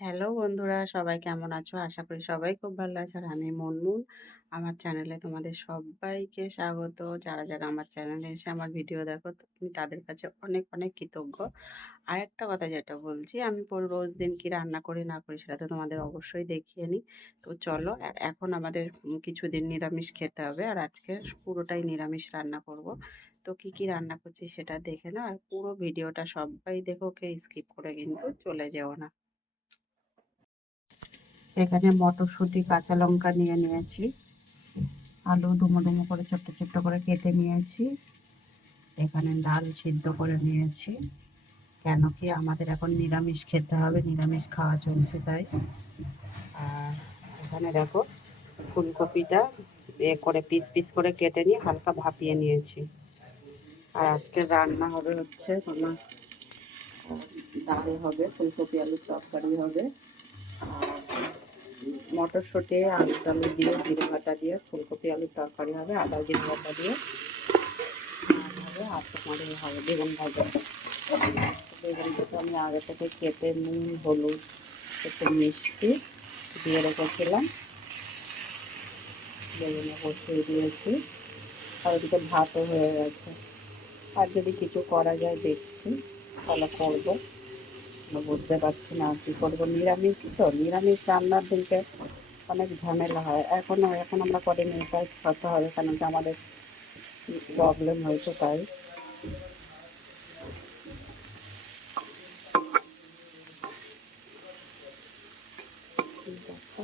Hello বন্ধুরা, সবাই কেমন আছো? আশা করি সবাই খুব ভালো আছে। আর আমি মুনমুন। আমার চ্যানেলে তোমাদের সবাইকে স্বাগত। যারা যারা আমার চ্যানেলে এসে আমার ভিডিও দেখো, আমি তাদের কাছে অনেক অনেক কৃতজ্ঞ। আরেকটা কথা যেটা বলছি, আমি রোজ দিন কি রান্না করি না করি সেটা তো তোমাদের অবশ্যই দেখিয়ে নিই। তো চলো, আর এখন আমাদের কিছুদিন নিরামিষ খেতে হবে, আর আজকে পুরোটাই নিরামিষ রান্না করব। তো কি কি রান্না করছি সেটা দেখে নাও, আর পুরো ভিডিওটা সবাই দেখো, কে স্কিপ করে কিন্তু চলে যেও না। এখানে মটরশুঁটি, কাঁচা লঙ্কা নিয়ে নিয়েছি, আলু ডুমো ডুমো করে ছোট্ট ছোট্ট করে কেটে নিয়েছি। এখানে ডাল সিদ্ধ করে নিয়েছি, কেন কি আমাদের এখন নিরামিষ খেতে হবে, নিরামিষ খাওয়া চলছে তাই। আর এখানে দেখো, ফুলকপিটা করে পিস পিস করে কেটে নিয়ে হালকা ভাপিয়ে নিয়েছি। আর আজকে রান্না হবে হচ্ছে তোমার ডাল হবে, ফুলকপি আলুর তরকারি হবে, মটরশুঁটি আলু টালু দিয়ে জিরে বাটা দিয়ে ফুলকপি আলুর তরকারি হবে, আদা জিরে বাটা দিয়ে হবে। আর তোমার হবে বেগুন ভাজা। বেগুনটাকে আমি আগে থেকে কেটে নুন হলুদ একটু মিষ্টি দিয়ে রেখেছিলাম, বেগুনে বসিয়ে দিয়েছি। আর ওদিকে ভাতও হয়ে গেছে। আর যদি কিছু করা যায় দেখছি, তাহলে করবো। বুঝতে পারছি না কী করবো, নিরামিষ তো, নিরামিষ রান্নার দিনকে অনেক ঝামেলা হয়। এখন আমরা কদিন এটাই খাতে হবে, কারণ কি আমাদের প্রবলেম হয়েছে তাই। দেখো,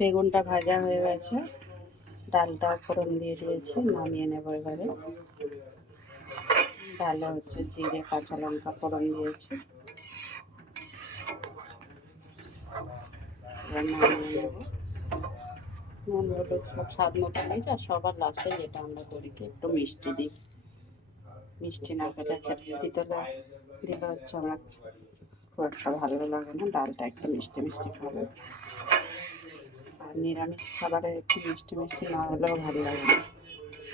বেগুনটা ভাজা হয়ে গেছে, ডালটা ফোড়ন দিয়ে দিয়েছি, নামিয়ে নেবো এবারে। ডালে হচ্ছে জিরে কাঁচা লঙ্কা ফোড়ন দিয়েছি, এবার নামিয়ে নেবো। নুন হলুদ সব স্বাদ মতো দিয়েছি, আর সবার লাস্টে যেটা আমরা করি কি একটু মিষ্টি দিই। মিষ্টি না খেলে দিলে হচ্ছে আমার খুব একটা ভালো লাগে না, ডালটা একটু মিষ্টি মিষ্টি খাবে। আর নিরামিষ খাবারে একটু মিষ্টি মিষ্টি না হলেও ভালো লাগে না।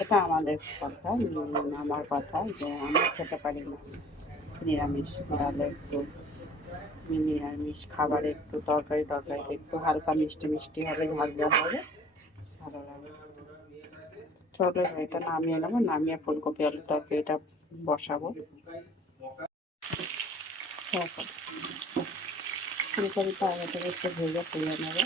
এটা আমাদের কথা, আমার কথা, যে আমি খেতে পারি না নিরামিষ। ডালে একটু নিরামিষ খাবারে একটু তরকারিতে একটু হালকা মিষ্টি মিষ্টি হবে, ঝাল ঝাল হবে, ভালো লাগে। চলো এটা নামিয়ে নেবো, নামিয়ে ফুলকপি আলুর তরকারিটা বসাবো। দেখো, ফুলকপিটা আগে থেকে একটু ভেজে তুলে নেবো।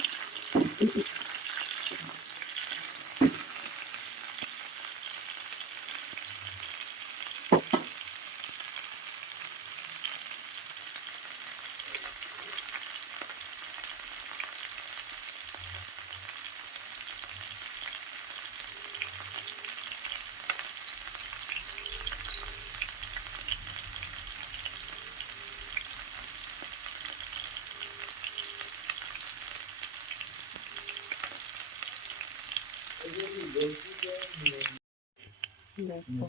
দেখো,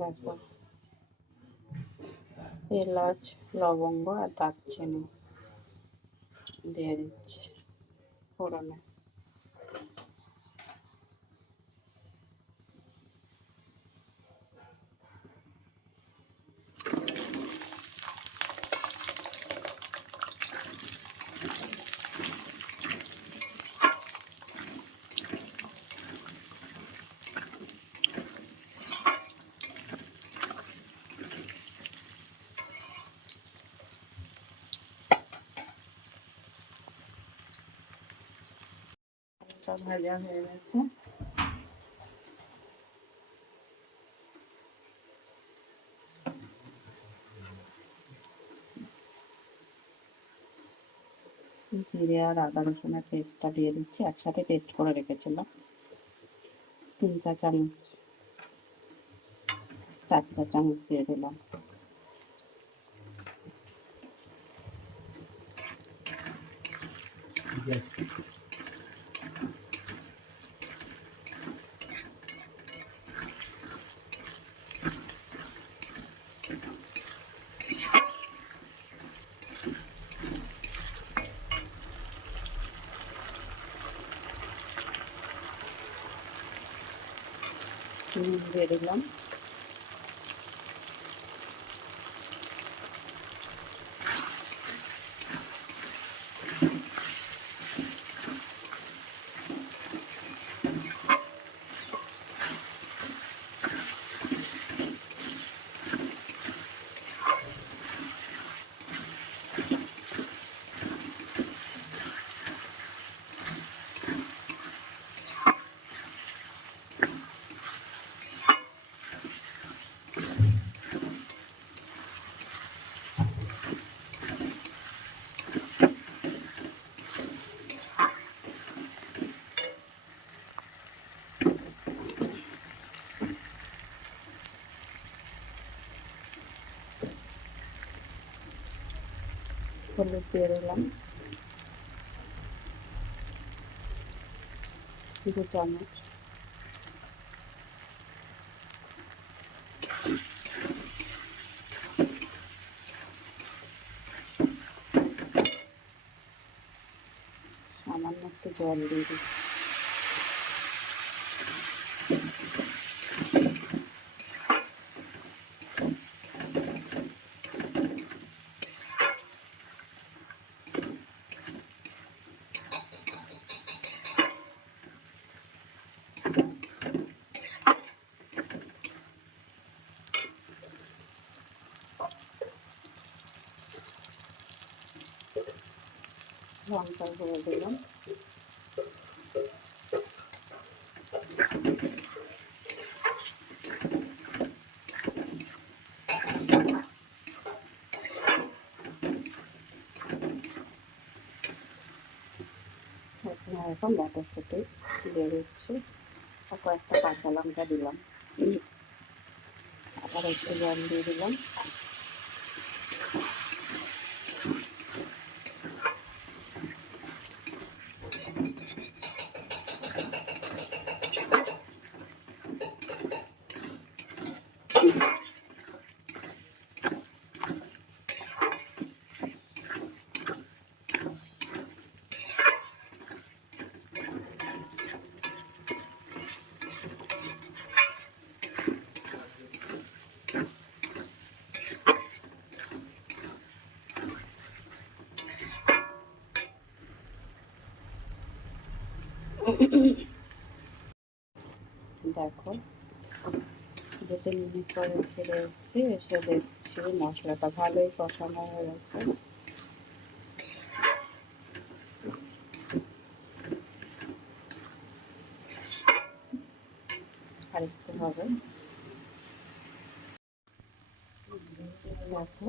দেখো এলাচ, লবঙ্গ আর দারচিনি দিয়ে দিচ্ছি ফোড়নে। ভাজা হয়ে গেছে। জিরে আর আদা রসুনের পেস্টটা দিয়ে দিচ্ছি, একসাথে পেস্ট করে রেখেছিলাম। 3 চা চামচ, 4 চা চামচ দিয়ে দিলাম। দিয়ে দিলাম। হলুদ দিয়ে দিলাম 2 চামচ। সামান্য একটু জল দিয়ে দিচ্ছি। লঙ্কা গুঁড়ো দিলাম। এখন মটরশুঁটি দিয়ে দিচ্ছি, আর কয়েকটা কাঁচা লঙ্কা দিলাম। আবার একটু জল দিয়ে দিলাম। দেখো 2-3 মিনিট পরে ফিরে এসেছি, এসে দেখছি মশলাটা ভালোই কষানো হয়ে গেছে। আরেকটু হবে। দেখো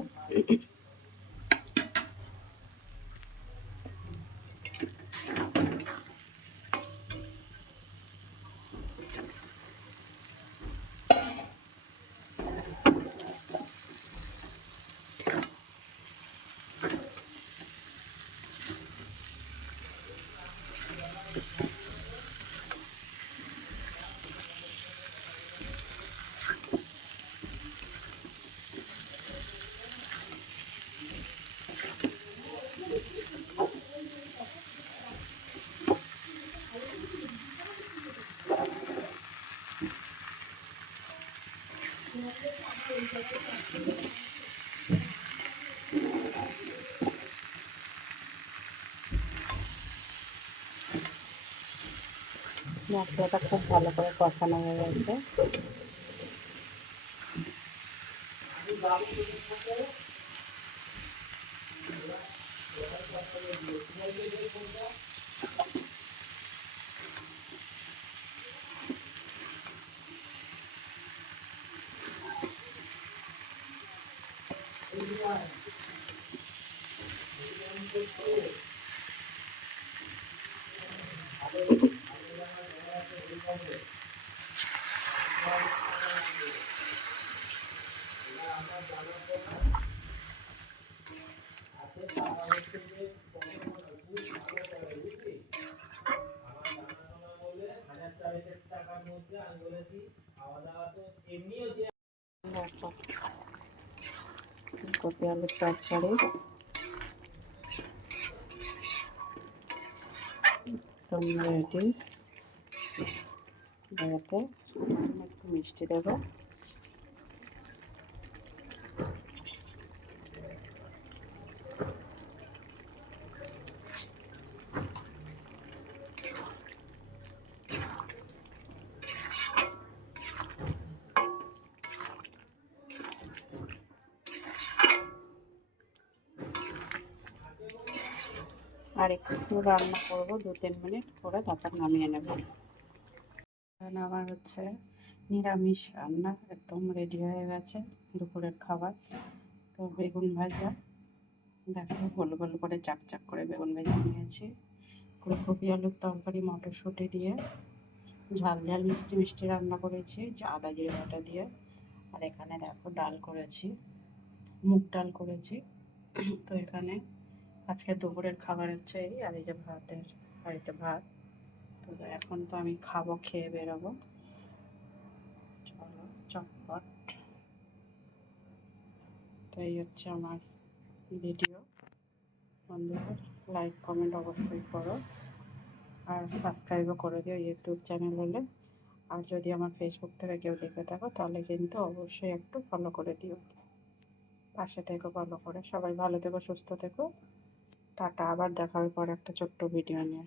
মশলাটা খুব ভালো করে কষানো হয়ে গেছে। কপি আলুর তরকারি একদম রেডি। এতে একটু মিষ্টি দেবো। আর একটু রান্না করবো 2-3 মিনিট করে, তারপর নামিয়ে নেব। আমার হচ্ছে নিরামিষ রান্না একদম রেডি হয়ে গেছে, দুপুরের খাবার। তো বেগুন ভাজা, দেখো গোল গোল করে চাক করে বেগুন ভেজে নিয়েছি। ফুলকপি আলুর তরকারি মটরশুঁটি দিয়ে ঝাল ঝাল মিষ্টি মিষ্টি রান্না করেছি আদা জিরে বাটা দিয়ে। আর এখানে দেখো ডাল করেছি, মুগ ডাল করেছি। তো এখানে আজকে দুপুরের খাবার হচ্ছে এই, আর এই যে ভাতের বাড়িতে ভাত। তো এখন তো আমি খাবো, খেয়ে বেরোবো। চলো চটপট। তো এই হচ্ছে আমার ভিডিও। বন্ধুরা লাইক কমেন্ট অবশ্যই করো, আর সাবস্ক্রাইবও করে দিও ইউটিউব চ্যানেল হলে। আর যদি আমার ফেসবুক থেকে কেউ দেখে থাকো তাহলে কিন্তু অবশ্যই একটু ফলো করে দিও, পাশে থেকো ফলো করে। সবাই ভালো থেকো, সুস্থ থেকো, টাটা। আবার দেখা হবে পরে একটা ছোট্ট ভিডিও নিয়ে।